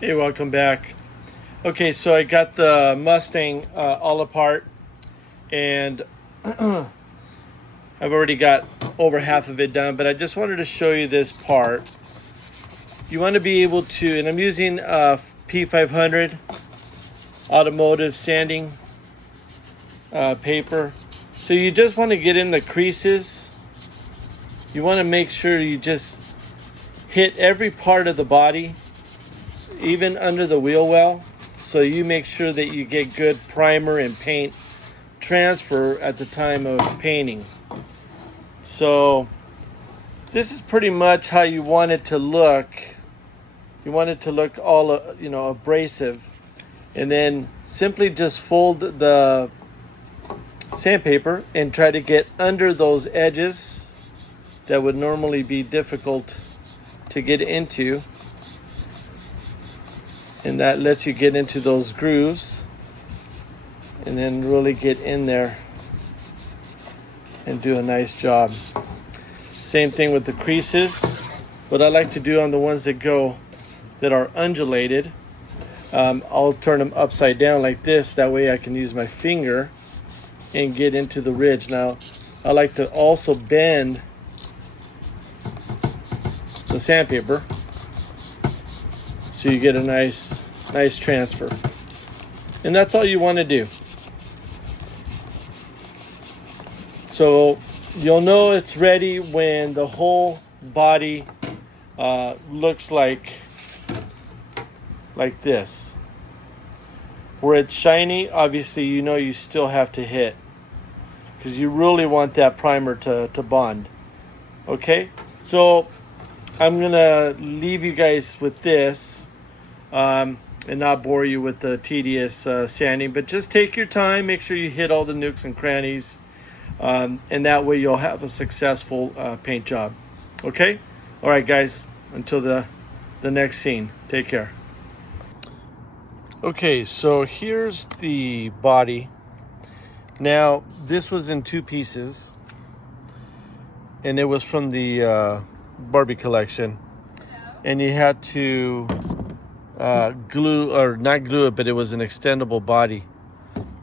Hey, welcome back. Okay, so I got the Mustang all apart, and I've already got over half of it done, but I just wanted to show you this part. You want to be able to, and I'm using P500 automotive sanding paper. So you just want to get in the creases. You want to make sure you just hit every part of the body, even under the wheel well, so you make sure that you get good primer and paint transfer at the time of painting. So this is pretty much how you want it to look. You want it to look all abrasive, and then simply just fold the sandpaper and try to get under those edges that would normally be difficult to get into, and that lets you get into those grooves and then really get in there and do a nice job. Same thing with the creases. What I like to do on the ones that are undulated, I'll turn them upside down like this. That way I can use my finger and get into the ridge. Now I like to also bend the sandpaper so you get a nice transfer. And that's all you want to do. So you'll know it's ready when the whole body looks like this. Where it's shiny, obviously you know you still have to hit, because you really want that primer to bond. Okay, so I'm gonna leave you guys with this and not bore you with the tedious sanding, but just take your time, make sure you hit all the nooks and crannies, and that way you'll have a successful paint job. Okay, all right guys, until the next scene, take care. Okay, so here's the body. Now this was in two pieces, and it was from the Barbie collection, and you had to glue, or not glue it, but it was an extendable body.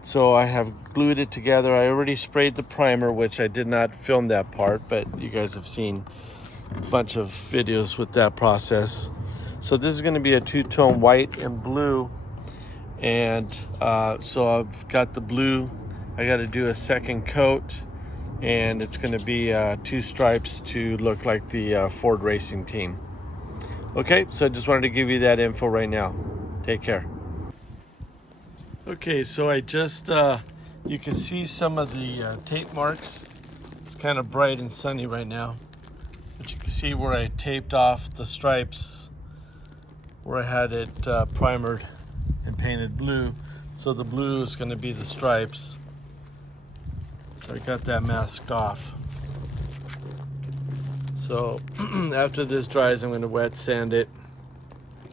So I have glued it together. I already sprayed the primer, which I did not film that part, but you guys have seen a bunch of videos with that process. So this is going to be a two-tone white and blue, and so I've got the blue. I got to do a second coat, and it's going to be two stripes to look like the Ford racing team. Okay, so I just wanted to give you that info right now. Take care. Okay, so I just, you can see some of the tape marks. It's kind of bright and sunny right now, but you can see where I taped off the stripes, where I had it primered and painted blue. So the blue is going to be the stripes. So I got that masked off. So after this dries, I'm going to wet sand it,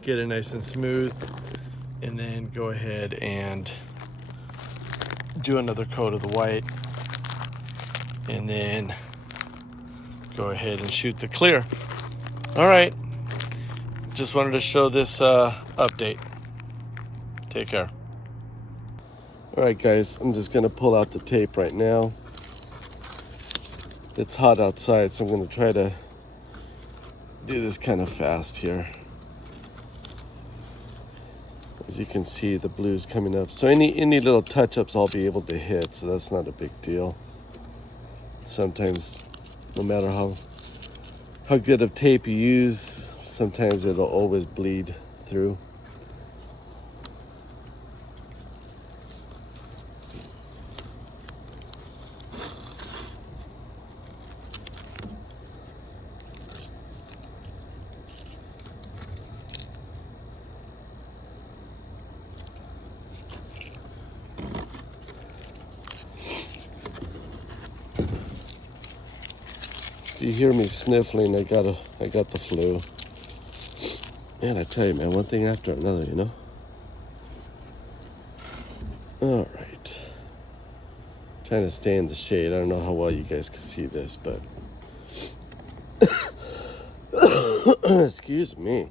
get it nice and smooth, and then go ahead and do another coat of the white, and then go ahead and shoot the clear. All right, just wanted to show this update. Take care. All right guys, I'm just going to pull out the tape right now. It's hot outside, so I'm going to try to do this kind of fast here. As you can see, the blue's coming up. So any little touch-ups I'll be able to hit, so that's not a big deal. Sometimes, no matter how good of tape you use, sometimes it'll always bleed through. If you hear me sniffling, I got the flu. Man, I tell you, man, one thing after another, you know? All right. Trying to stay in the shade. I don't know how well you guys can see this, but excuse me.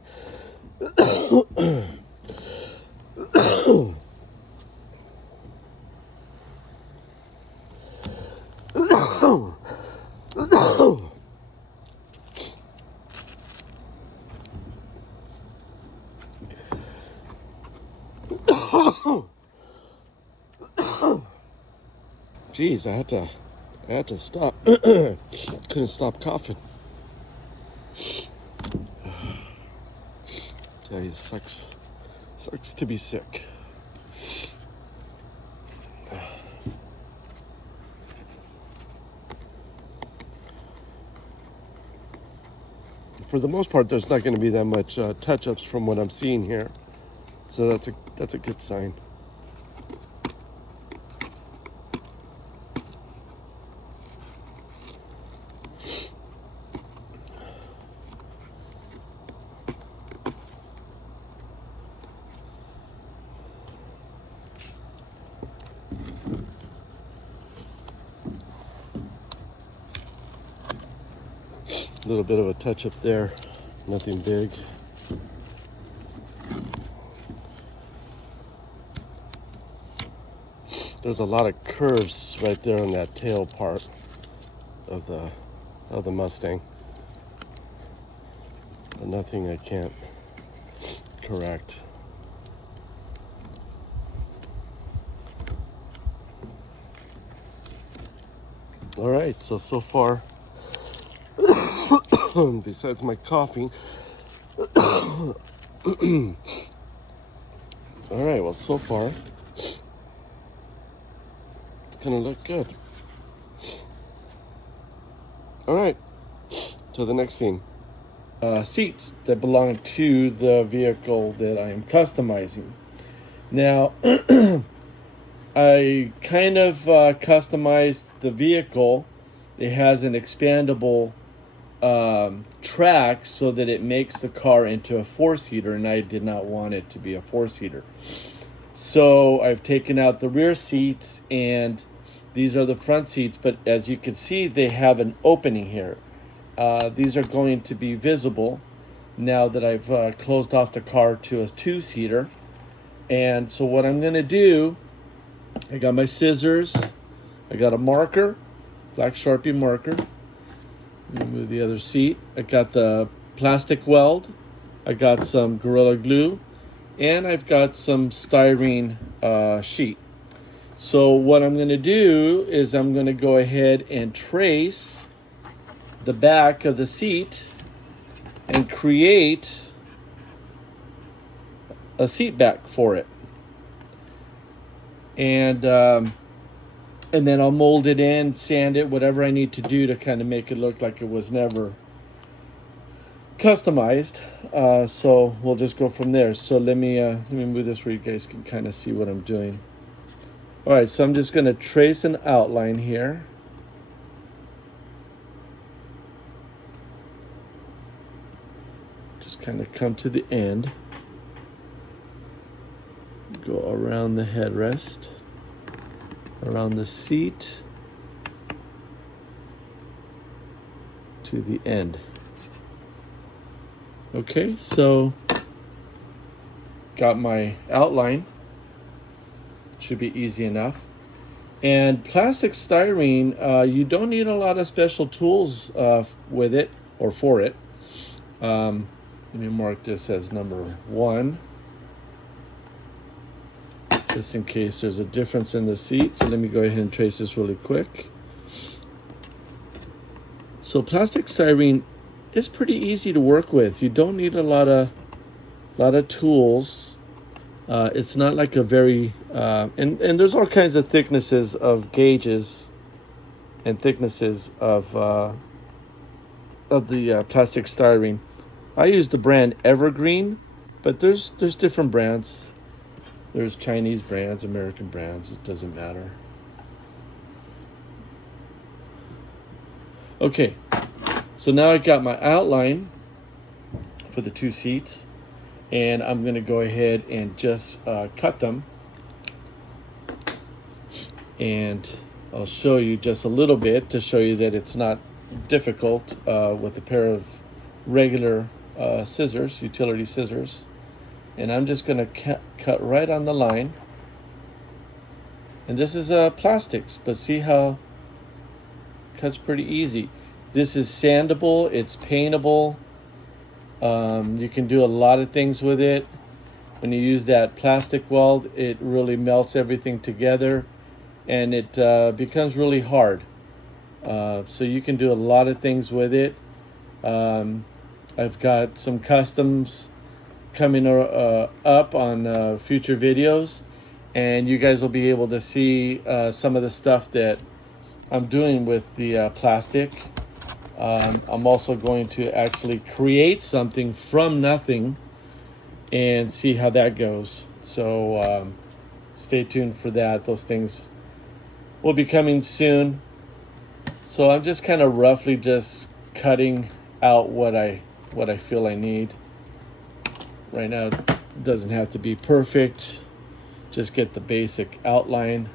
Jeez, I had to stop. Couldn't stop coughing. Tell you, sucks to be sick. For the most part, there's not going to be that much touch-ups from what I'm seeing here, so that's a good sign. A little bit of a touch up there, nothing big. There's a lot of curves right there on that tail part of the Mustang, but nothing I can't correct. All right, so far, besides my coughing, all right, well, so far, it's gonna look good. All right, to the next scene. Seats that belong to the vehicle that I am customizing. Now, I kind of customized the vehicle. It has an expandable track so that it makes the car into a four-seater, and I did not want it to be a four-seater. So I've taken out the rear seats, and these are the front seats, but as you can see, they have an opening here. These are going to be visible now that I've closed off the car to a two-seater. And so what I'm going to do, I got my scissors, I got a marker, black Sharpie marker. Move the other seat. I got the plastic weld, I got some Gorilla Glue, and I've got some styrene sheet. So what I'm going to do is I'm going to go ahead and trace the back of the seat and create a seat back for it. And then I'll mold it in, sand it, whatever I need to do to kind of make it look like it was never customized. So we'll just go from there. So let me move this where you guys can kind of see what I'm doing. All right, so I'm just going to trace an outline here. Just kind of come to the end. Go around the headrest, around the seat, to the end. Okay, so got my outline. Should be easy enough. And plastic styrene, you don't need a lot of special tools with it or for it. Let me mark this as number 1. Just in case there's a difference in the seat. So let me go ahead and trace this really quick. So plastic styrene is pretty easy to work with. You don't need a lot of tools. It's not like a very and there's all kinds of thicknesses of gauges and thicknesses of the plastic styrene. I use the brand Evergreen, but there's different brands. There's Chinese brands, American brands, it doesn't matter. Okay, so now I got my outline for the two seats, and I'm going to go ahead and just cut them. And I'll show you just a little bit to show you that it's not difficult with a pair of regular scissors, utility scissors. And I'm just going to cut right on the line. And this is plastics, but see how it cuts pretty easy. This is sandable, it's paintable. You can do a lot of things with it. When you use that plastic weld, it really melts everything together and it becomes really hard. So you can do a lot of things with it. I've got some customs coming up on future videos, and you guys will be able to see some of the stuff that I'm doing with the plastic. I'm also going to actually create something from nothing and see how that goes. So stay tuned for that. Those things will be coming soon. So I'm just kind of roughly just cutting out what I feel I need. Right now it doesn't have to be perfect. Just get the basic outline.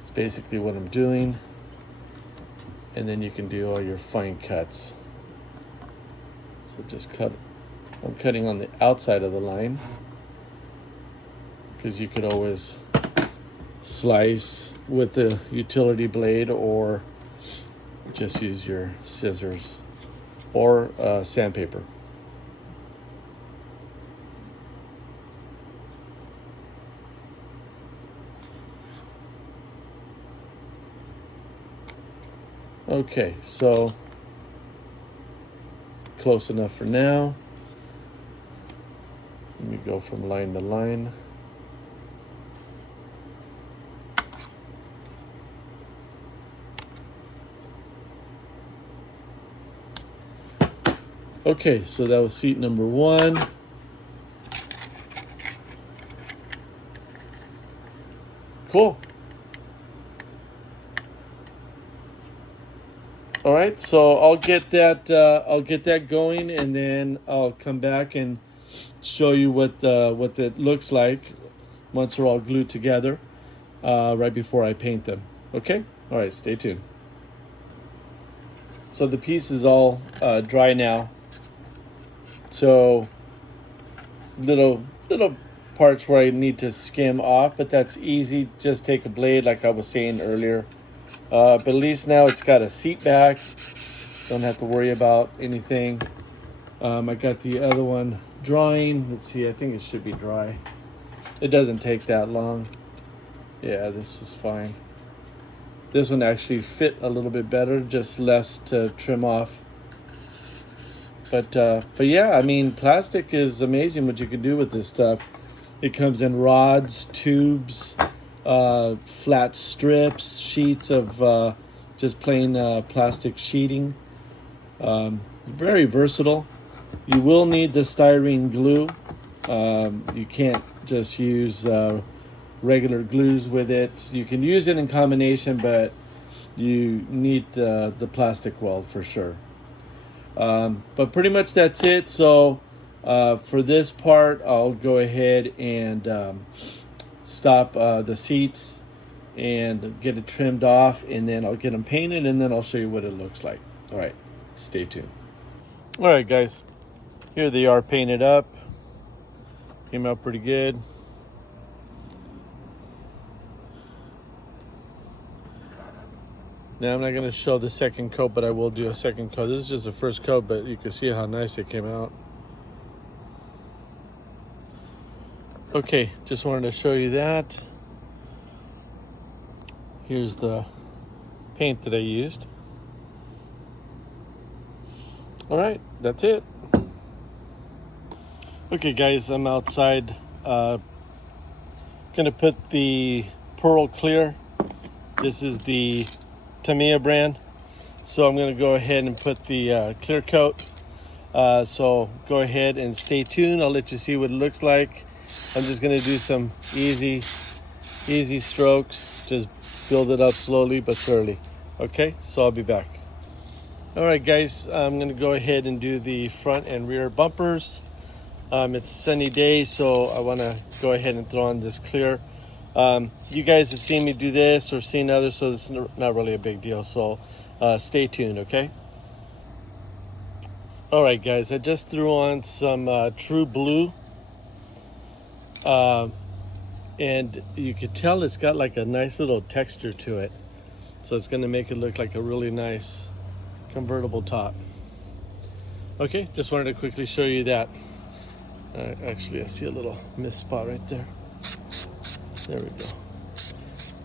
It's basically what I'm doing. And then you can do all your fine cuts. So just cut. I'm cutting on the outside of the line, because you could always slice with the utility blade or just use your scissors or sandpaper. Okay, so close enough for now. Let me go from line to line. Okay, so that was seat number 1. Cool. All right, so I'll get that going, and then I'll come back and show you what it looks like once they're all glued together, right before I paint them. Okay? All right, stay tuned. So the piece is all dry now. So little parts where I need to skim off, but that's easy. Just take a blade, like I was saying earlier. But at least now it's got a seat back. Don't have to worry about anything. I got the other one drying. Let's see, I think it should be dry. It doesn't take that long. Yeah, this is fine. This one actually fit a little bit better, just less to trim off. But yeah, I mean, plastic is amazing what you can do with this stuff. It comes in rods, tubes, flat strips, sheets of just plain plastic sheeting. Very versatile. You will need the styrene glue. You can't just use regular glues with it. You can use it in combination, but you need the plastic weld for sure. But pretty much that's it. So for this part, I'll go ahead and stop the seats and get it trimmed off, and then I'll get them painted, and then I'll show you what it looks like. All right, stay tuned. All right, guys, here they are painted up. Came out pretty good. Now I'm not going to show the second coat, but I will do a second coat. This is just the first coat, but you can see how nice it came out. Okay, just wanted to show you that. Here's the paint that I used. All right, that's it. Okay, guys, I'm outside. Gonna put the Pearl Clear. This is the Tamiya brand. So I'm gonna go ahead and put the clear coat. So go ahead and stay tuned. I'll let you see what it looks like. I'm just gonna do some easy strokes. Just build it up slowly but surely. Okay, so I'll be back. All right, guys, I'm gonna go ahead and do the front and rear bumpers. It's a sunny day, so I wanna go ahead and throw on this clear. You guys have seen me do this or seen others, so it's not really a big deal. So stay tuned, okay? All right, guys, I just threw on some True Blue. And you could tell it's got like a nice little texture to it. So it's going to make it look like a really nice convertible top. Okay, just wanted to quickly show you that. Actually, I see a little mist spot right there. There we go.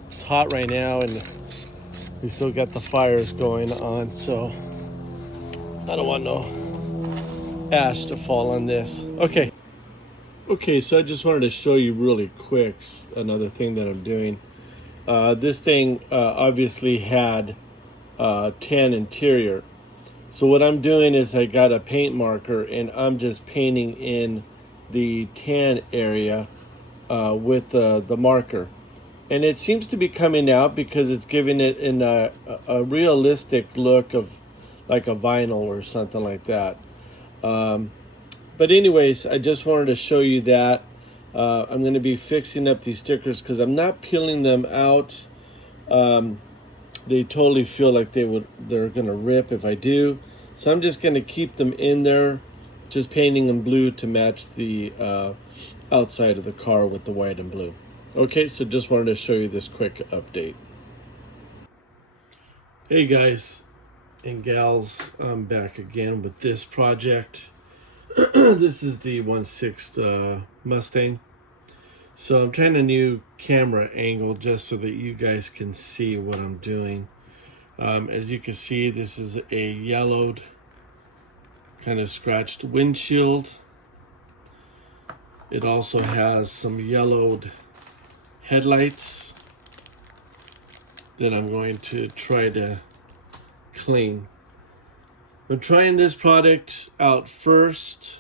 It's hot right now and we still got the fires going on, so I don't want no ash to fall on this. Okay, so I just wanted to show you really quick another thing that I'm doing. This thing obviously had tan interior. So what I'm doing is I got a paint marker and I'm just painting in the tan area with the marker. And it seems to be coming out because it's giving it in a realistic look of like a vinyl or something like that. But anyways, I just wanted to show you that. I'm going to be fixing up these stickers because I'm not peeling them out. They totally feel like they're going to rip if I do. So I'm just going to keep them in there, just painting them blue to match the outside of the car with the white and blue. Okay, so just wanted to show you this quick update. Hey guys and gals, I'm back again with this project. This is the 1/6 Mustang. So I'm trying a new camera angle just so that you guys can see what I'm doing. As you can see, this is a yellowed, kind of scratched windshield. It also has some yellowed headlights that I'm going to try to clean. I'm trying this product out first.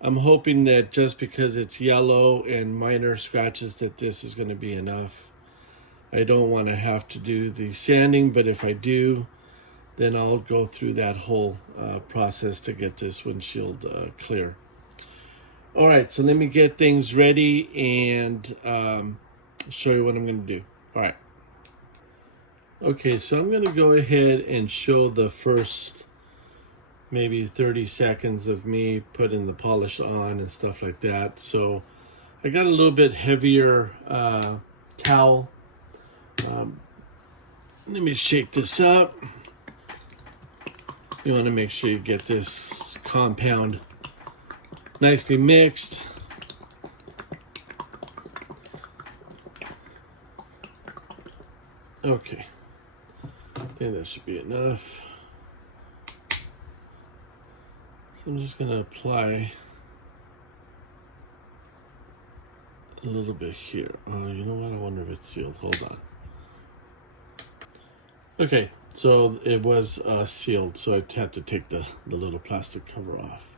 I'm hoping that just because it's yellow and minor scratches that this is going to be enough. I don't want to have to do the sanding, but if I do, then I'll go through that whole process to get this windshield clear. All right, so let me get things ready and show you what I'm going to do. All right. Okay, so I'm going to go ahead and show the first maybe 30 seconds of me putting the polish on and stuff like that. So I got a little bit heavier towel. Let me shake this up. You want to make sure you get this compound nicely mixed. Okay, I think that should be enough. So I'm just going to apply a little bit here. Oh, you know what? I wonder if it's sealed. Hold on. Okay, so it was sealed, so I had to take the little plastic cover off.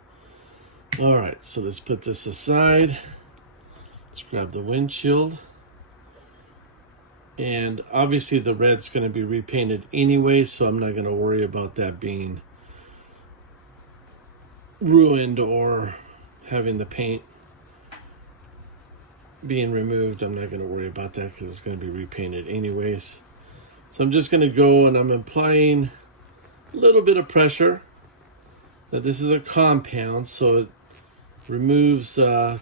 All right, so let's put this aside. Let's grab the windshield. And obviously the red's going to be repainted anyway, so I'm not going to worry about that being ruined or having the paint being removed. I'm not going to worry about that because it's going to be repainted anyways. So I'm just going to go and I'm applying a little bit of pressure. Now this is a compound, so it removes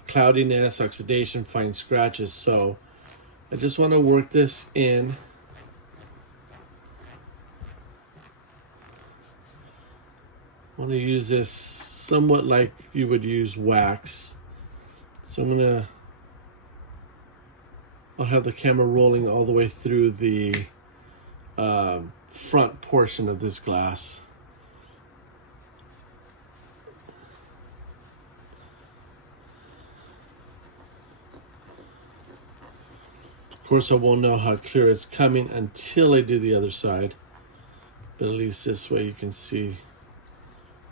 cloudiness, oxidation, fine scratches. So I just want to work this in. I want to use this somewhat like you would use wax. So I'll have the camera rolling all the way through the front portion of this glass. Of course, I won't know how clear it's coming until I do the other side, but at least this way you can see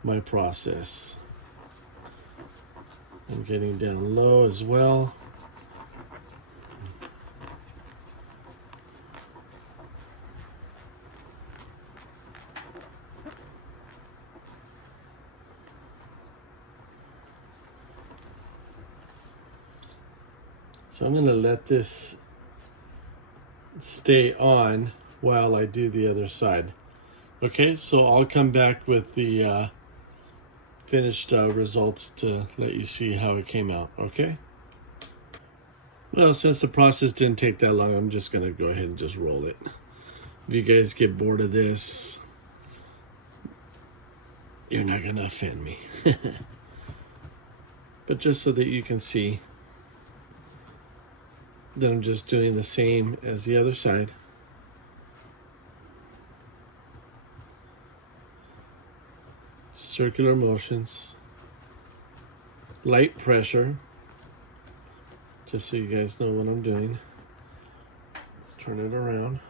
my process. I'm getting down low as well. So I'm going to let this stay on while I do the other side. Okay, so I'll come back with the finished results to let you see how it came out. Okay. Well, since the process didn't take that long, I'm just going to go ahead and just roll it. If you guys get bored of this, you're not going to offend me. But just so that you can see that I'm just doing the same as the other side. Circular motions. Light pressure. Just so you guys know what I'm doing. Let's turn it around.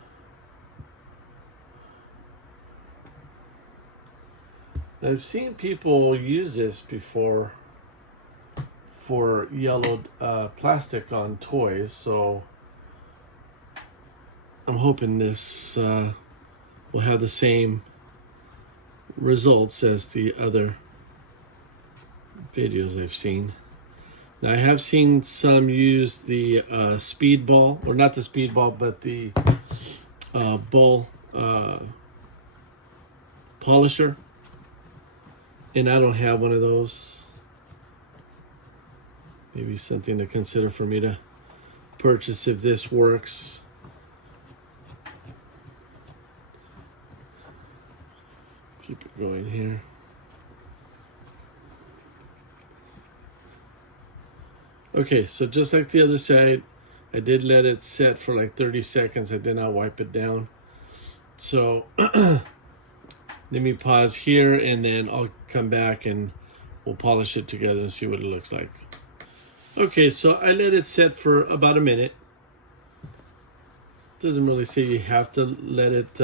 I've seen people use this before for yellowed plastic on toys, so I'm hoping this will have the same results as the other videos I've seen. Now, I have seen some use the speed ball, or not the speed ball, but the ball polisher, and I don't have one of those. Maybe something to consider for me to purchase if this works. Keep it going here. Okay, so just like the other side, I did let it set for like 30 seconds. I did not wipe it down. So let me pause here and then I'll come back and we'll polish it together and see what it looks like. Okay, so I let it set for about a minute. Doesn't really say you have to let it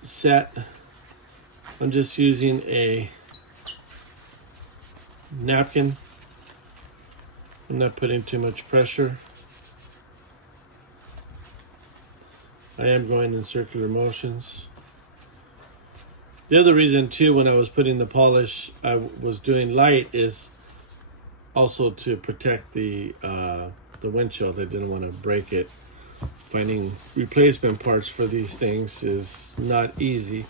set. I'm just using a napkin. I'm not putting too much pressure. I am going in circular motions. The other reason too, when I was putting the polish, I was doing light, is also to protect the windshield. I didn't want to break it. Finding replacement parts for these things is not easy.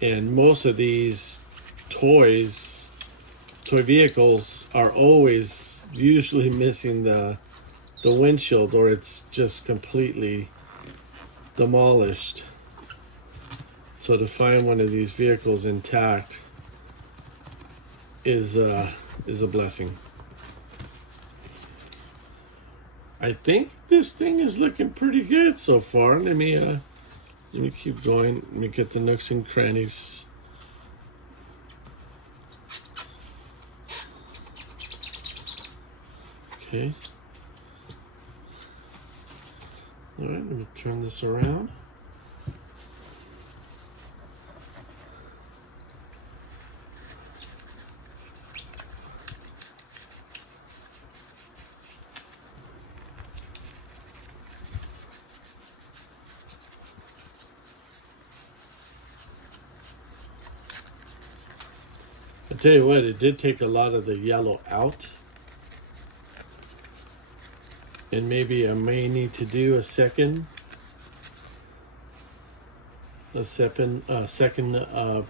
And most of these toy vehicles are always usually missing the windshield, or it's just completely demolished. So to find one of these vehicles intact is a blessing. I think this thing is looking pretty good so far. Let me keep going. Let me get the nooks and crannies. Okay. All right, let me turn this around. I tell you what, it did take a lot of the yellow out. And maybe I may need to do a second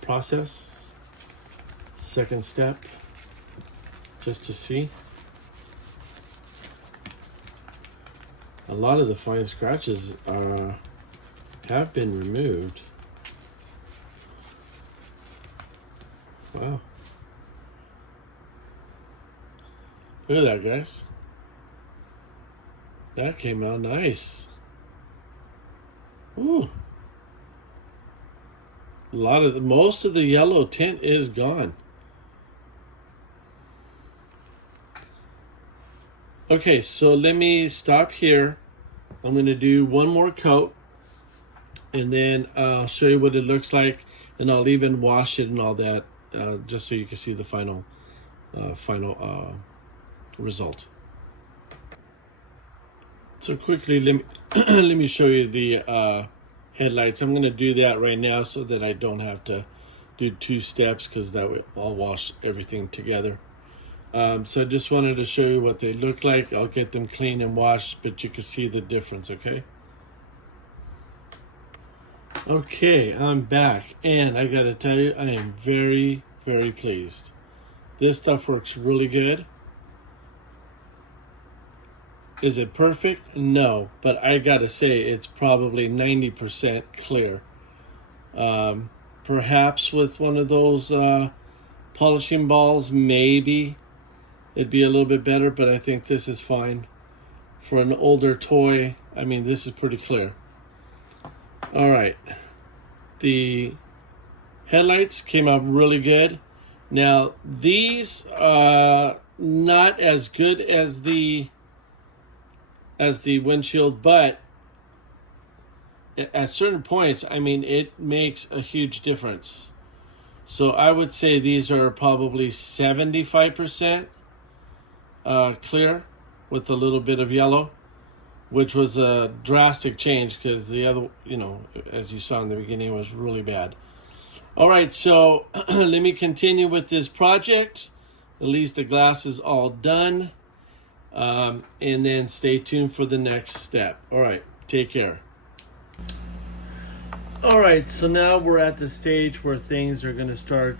process, second step, just to see. A lot of the fine scratches have been removed. Wow. Look at that, guys. That came out nice. Ooh. Most of the yellow tint is gone. Okay, so let me stop here. I'm going to do one more coat, and then I'll show you what it looks like, and I'll even wash it and all that, just so you can see the final result. So quickly, let me show you the headlights. I'm going to do that right now so that I don't have to do two steps, because that way I'll wash everything together. So I just wanted to show you what they look like. I'll get them clean and washed, but you can see the difference, okay? Okay, I'm back, and I gotta tell you, I am very, very pleased. This stuff works really good. Is it perfect? No, but I gotta say it's probably 90% clear. Perhaps with one of those polishing balls, maybe it'd be a little bit better, but I think this is fine. For an older toy, I mean, this is pretty clear. All right. The headlights came out really good. Now, these are not as good as the windshield, but at certain points, I mean, it makes a huge difference. So I would say these are probably 75% clear with a little bit of yellow, which was a drastic change because the other, as you saw in the beginning, was really bad. All right, so let me continue with this project. At least the glass is all done. And then stay tuned for the next step. All right, take care. All right, so now we're at the stage where things are going to start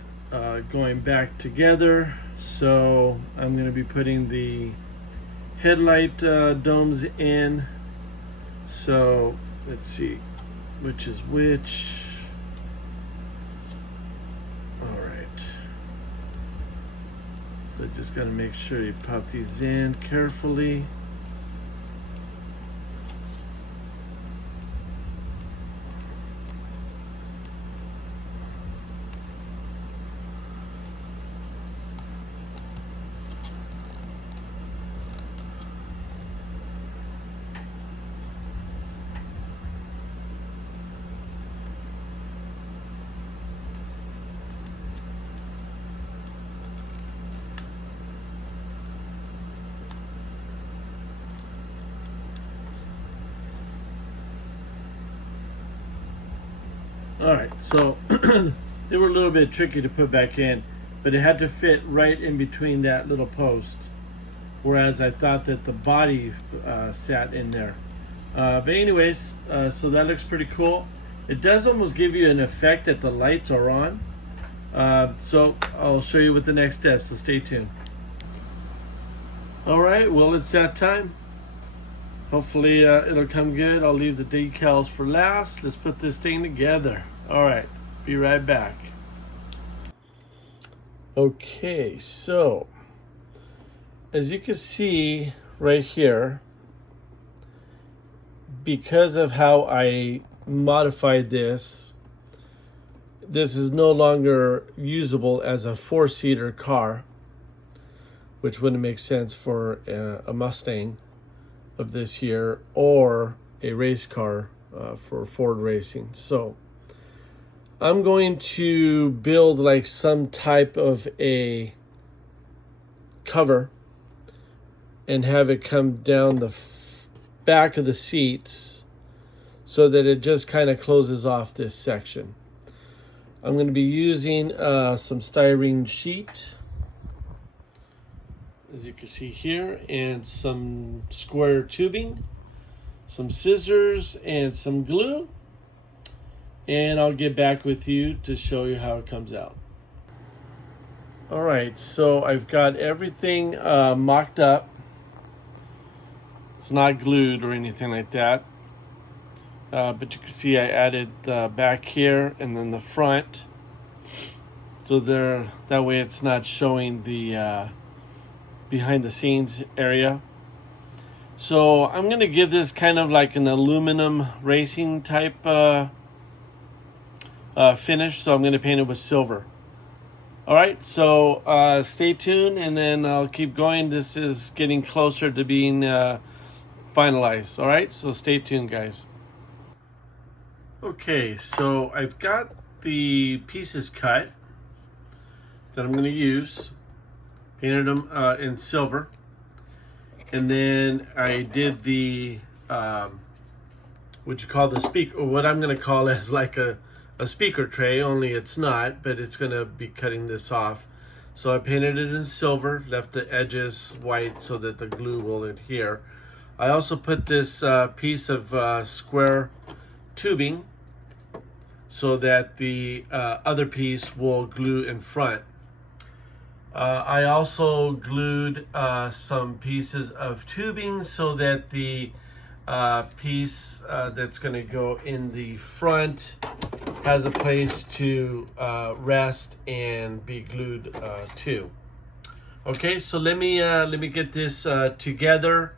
going back together. So I'm going to be putting the headlight domes in. So let's see which is which. All right, so just got to make sure you pop these in carefully. All right, so they were a little bit tricky to put back in, but it had to fit right in between that little post, whereas I thought that the body sat in there. But anyways, so that looks pretty cool. It does almost give you an effect that the lights are on. So I'll show you with the next step, so stay tuned. All right, well, it's that time. Hopefully it'll come good. I'll leave the decals for last. Let's put this thing together. All right, be right back. Okay, so as you can see right here, because of how I modified this, this is no longer usable as a four-seater car, which wouldn't make sense for a Mustang of this year or a race car for Ford racing. So I'm going to build like some type of a cover and have it come down the back of the seats so that it just kind of closes off this section. I'm going to be using some styrene sheet, as you can see here, and some square tubing, some scissors, and some glue. And I'll get back with you to show you how it comes out. All right, so I've got everything mocked up. It's not glued or anything like that. But you can see I added the back here and then the front. So that way it's not showing the behind the scenes area. So I'm going to give this kind of like an aluminum racing type finish. So I'm going to paint it with silver. All right, so stay tuned and then I'll keep going. This is getting closer to being finalized. All right, so stay tuned, guys. Okay, so I've got the pieces cut that I'm going to use. Painted them in silver. And then I did the, what you call the speaker, or what I'm going to call as like a speaker tray, only it's not, but it's going to be cutting this off. So I painted it in silver, left the edges white so that the glue will adhere. I also put this piece of square tubing so that the other piece will glue in front. I also glued some pieces of tubing so that the piece that's going to go in the front has a place to rest and be glued to. Okay, so let me get this together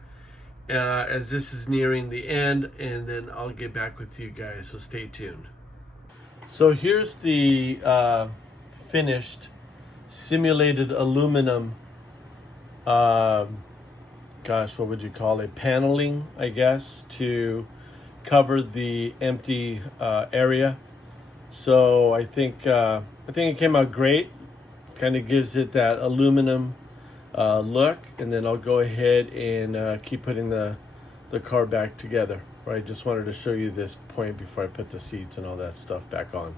as this is nearing the end, and then I'll get back with you guys. So stay tuned. So here's the finished simulated aluminum. Gosh, what would you call it? Paneling, I guess, to cover the empty area. So I think it came out great. Kind of gives it that aluminum look, and then I'll go ahead and keep putting the car back together. Right, just wanted to show you this point before I put the seats and all that stuff back on.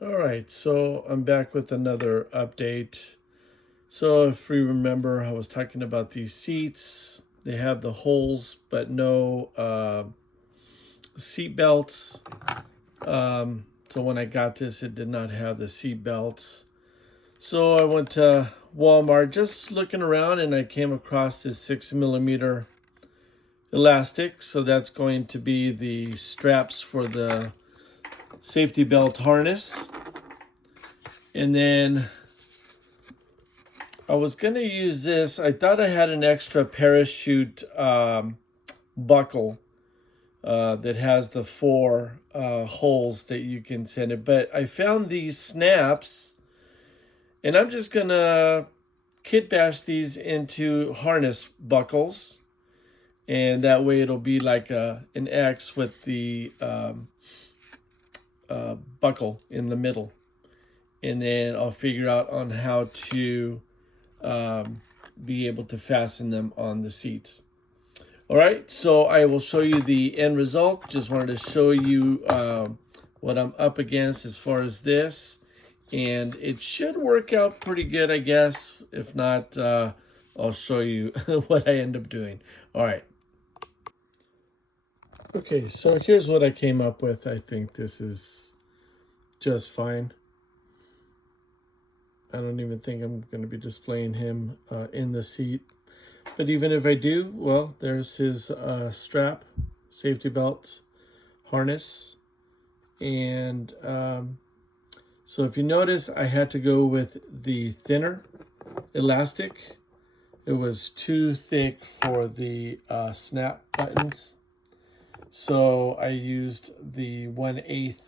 All right, so I'm back with another update. So if we remember, I was talking about these seats. They have the holes, but no seat belts. So when I got this, it did not have the seat belts. So I went to Walmart just looking around, and I came across this 6mm elastic. So that's going to be the straps for the safety belt harness. And then I was going to use this. I thought I had an extra parachute buckle that has the 4 holes that you can send it. But I found these snaps, and I'm just going to kit bash these into harness buckles. And that way it'll be like an X with the buckle in the middle. And then I'll figure out on how to be able to fasten them on the seats. All right, so I will show you the end result. Just wanted to show you what I'm up against as far as this. And it should work out pretty good, I guess. If not, I'll show you what I end up doing. All right. Okay, so here's what I came up with. I think this is just fine. I don't even think I'm going to be displaying him in the seat. But even if I do, well, there's his strap, safety belt, harness. And so if you notice, I had to go with the thinner elastic. It was too thick for the snap buttons. So I used the 1/8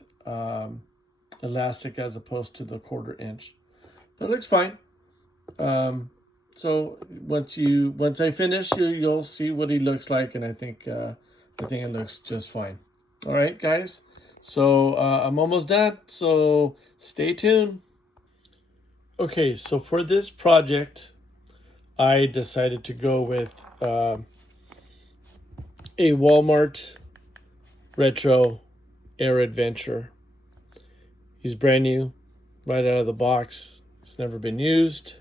elastic as opposed to the 1/4 inch. That looks fine. So once I finish, you'll see what he looks like, and I think it looks just fine. All right, guys. So I'm almost done. So stay tuned. Okay, so for this project, I decided to go with a Walmart Retro Air Adventure. He's brand new, right out of the box. It's never been used.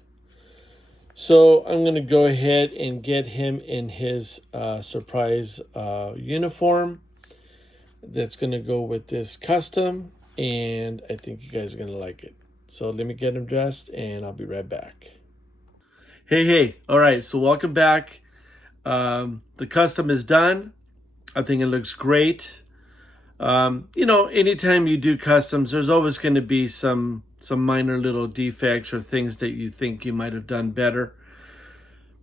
So I'm going to go ahead and get him in his surprise uniform. That's going to go with this custom, and I think you guys are going to like it. So let me get him dressed, and I'll be right back. Hey. All right, so welcome back. The custom is done. I think it looks great. Anytime you do customs, there's always going to be some minor little defects or things that you think you might have done better.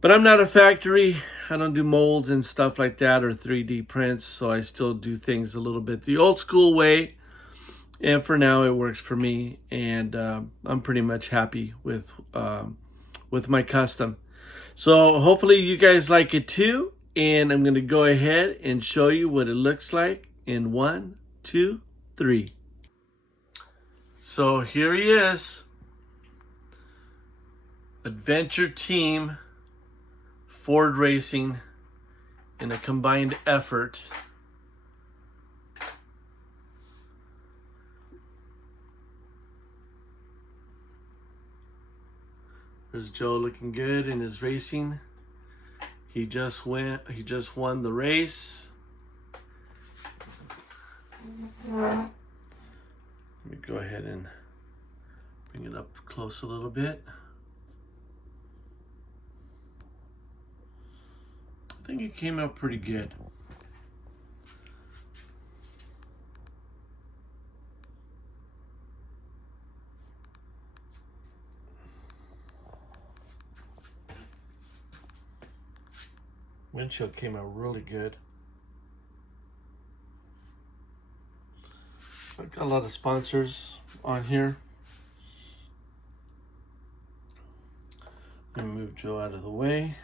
But I'm not a factory. I don't do molds and stuff like that or 3D prints, so I still do things a little bit the old school way. And for now, it works for me, and I'm pretty much happy with my custom. So hopefully you guys like it too, and I'm going to go ahead and show you what it looks like in 1, 2, 3. So here he is. Adventure Team Ford Racing in a combined effort. There's Joe looking good in his racing. He just won the race. Let me go ahead and bring it up close a little bit. think it came out pretty good. Windshield came out really good. I've got a lot of sponsors on here. Let me move Joe out of the way.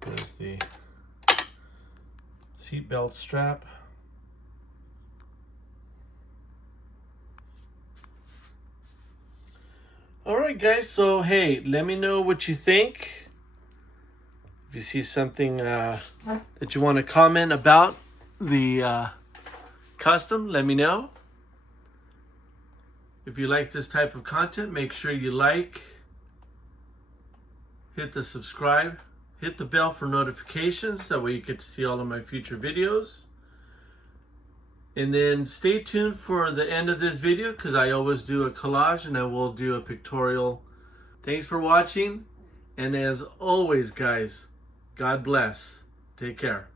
There's the seat belt strap. All right, guys, so hey, let me know what you think. If you see something that you want to comment about the custom, let me know. If you like this type of content, make sure you like, hit the subscribe, hit the bell for notifications. That way you get to see all of my future videos. And then stay tuned for the end of this video, because I always do a collage and I will do a pictorial. Thanks for watching. And as always, guys, God bless. Take care.